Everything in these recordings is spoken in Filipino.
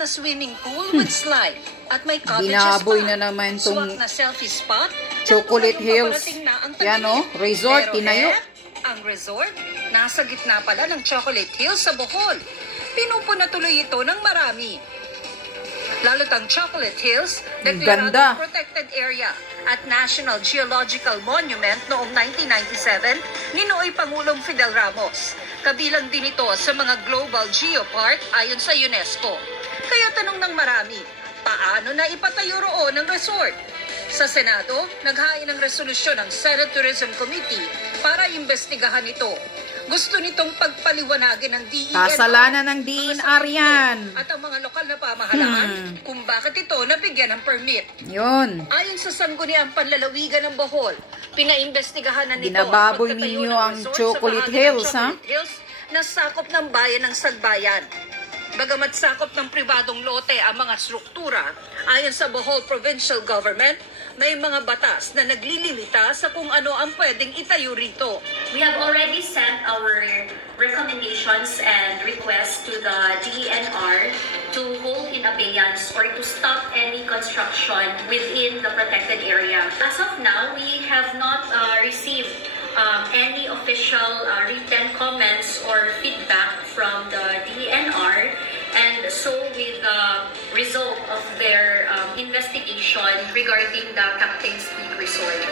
na swimming pool with slide at may cottages Binaboy pa. na naman tong Swak na selfie spot. Chocolate Hills. Yan o, resort, Pero tinayo. ang resort, nasa gitna pala ng Chocolate Hills sa Bohol. Pinupuna tuloy ito ng marami. Lalo't ang Chocolate Hills, deklaradong protected area at National Geological Monument noong 1997 ni Noy Pangulong Fidel Ramos. Kabilang din ito sa mga Global Geopark ayon sa UNESCO. Kaya tanong ng marami, paano na ipatayo roon ang resort? Sa Senado, naghain ng resolusyon ng Senate Tourism Committee para imbestigahan ito. Gusto nitong pagpaliwanagin ng DENR. Kasalanan ng DENR yan. At ang mga lokal na pamahalaan kung bakit ito nabigyan ng permit. Yun. Ayon sa Sangguniang Panlalawigan ng Bohol, pinaimbestigahan na nito Binababoy ninyo ang Chocolate Hills, ha? Na sakop ng bayan ng Sagbayan. Bagamat sakop ng pribadong lote ang mga struktura, ayon sa Bohol Provincial Government, may mga batas na naglilimita sa kung ano ang pwedeng itayo rito. We have already sent our recommendations and requests to the DENR to hold in abeyance or to stop any construction within the protected area. As of now, we have not received any official written comments or feedback from the DENR, and so with the result of their investigation regarding the Captain's Peak Resort.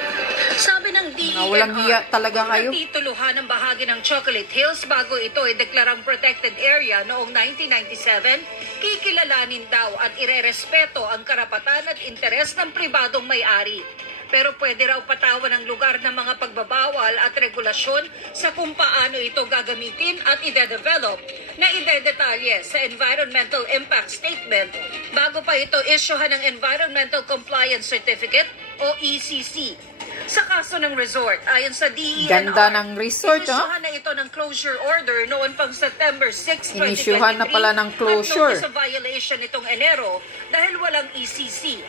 Sabi ng DENR, walang hiya talaga kayo. natituluhan ng bahagi ng Chocolate Hills bago ito ay deklarang protected area noong 1997, kikilalanin daw at irerespeto ang karapatan at interes ng pribadong may-ari. Pero pwede raw patawan ng lugar ng mga pagbabawal at regulasyon sa kung paano ito gagamitin at ide-develop na ide-detalye sa Environmental Impact Statement bago pa ito isyuhan ng Environmental Compliance Certificate o ECC. Sa kaso ng resort, ayon sa DENR, Ganda ng resort, inisyuhan na ito ng closure order noon pang September 6, 2023. Inisyuhan na pala ng closure. At notice of violation itong Enero dahil walang ECC.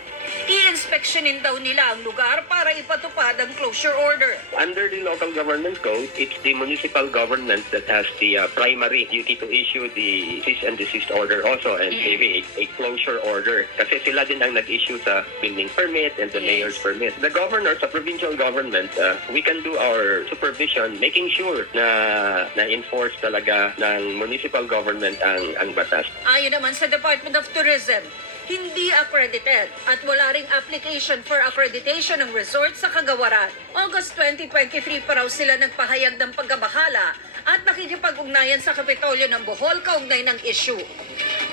I-inspectionin daw nila ang lugar para ipatupad ang closure order. Under the local government code, it's the municipal government that has the primary duty to issue the cease and desist order also and maybe a closure order. Kasi sila din ang nag-issue sa building permit and the mayor's permit. The governor sa provincial government, we can do our supervision making sure na enforce talaga ng municipal government ang batas. Ayon naman sa Department of Tourism, hindi accredited at wala ring application for accreditation ng resort sa Kagawaran. August 2023 pa raw sila nagpahayag ng pagkabahala at nakikipag-ugnayan sa Kapitolyo ng Bohol kaugnay ng issue.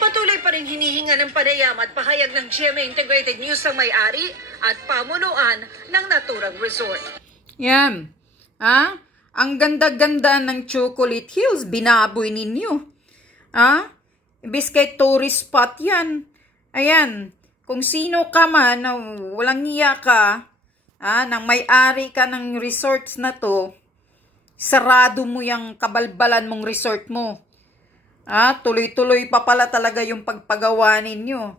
Patuloy pa rin hinihinga ng panayam at pahayag ng GMA Integrated News ang may-ari at pamunuan ng naturang resort. Yan. Ha? Ang ganda-ganda ng Chocolate Hills, binaboy ninyo. Ha? Ibis kay tourist spot yan. Ayan, kung sino ka man, walang hiya ka, nang may-ari ka ng resorts na to, sarado mo yung kabalbalan mong resort mo. Tuloy-tuloy pa pala talaga yung pagpagawa ninyo.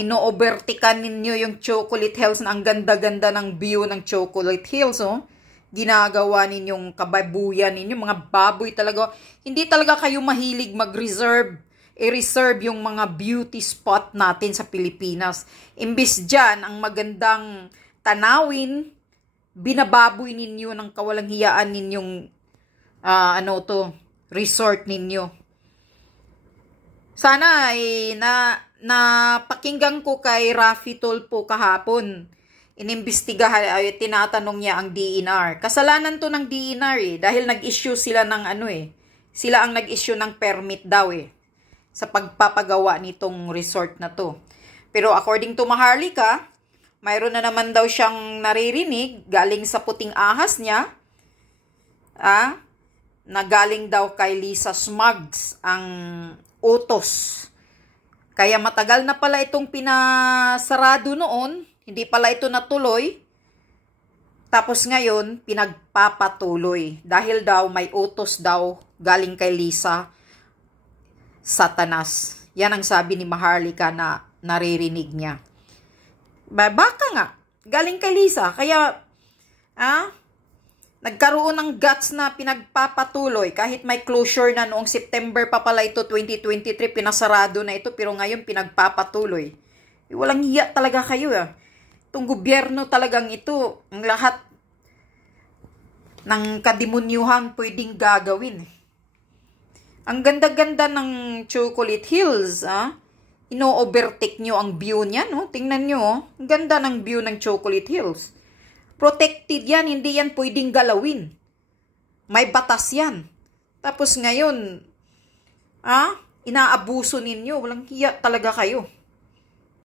Ino-overtikan ninyo yung Chocolate Hills na ang ganda-ganda ng view ng Chocolate Hills, oh. Ginagawa ninyong kababuyan ninyo, mga baboy talaga. Hindi talaga kayo mahilig mag-reserve. I-reserve yung mga beauty spot natin sa Pilipinas. Imbis dyan, ang magandang tanawin, binababoy ninyo ng kawalang hiyaan ninyong resort ninyo. Sana napakinggan ko kay Raffy Tulfo kahapon. Inimbestigahan, tinatanong niya ang DENR. Kasalanan to ng DENR dahil nag-issue sila ng sila ang nag-issue ng permit daw sa pagpapagawa nitong resort na to. Pero according to Maharlika, mayroon na naman daw siyang naririnig galing sa puting ahas niya, na galing daw kay Lisa Smugs ang utos. Kaya matagal na pala itong pinasarado noon, hindi pala ito natuloy. Tapos ngayon, pinagpapatuloy. Dahil daw may utos daw galing kay Lisa, Satanas. Yan ang sabi ni Maharlika na naririnig niya. Baka nga, galing kay Lisa. Kaya, Nagkaroon ng guts na pinagpapatuloy kahit may closure na noong September pa pala ito 2023, pinasarado na ito pero ngayon pinagpapatuloy. Walang hiya talaga kayo Itong gobyerno talagang ito, ang lahat ng kadimunyuhan pwedeng gagawin. Ang ganda-ganda ng Chocolate Hills, ino-overtake nyo ang view niya, no? Tingnan nyo, ang ganda ng view ng Chocolate Hills. Protected yan, hindi yan pwedeng galawin. May batas yan. Tapos ngayon, inaabuso ninyo, walang hiya talaga kayo.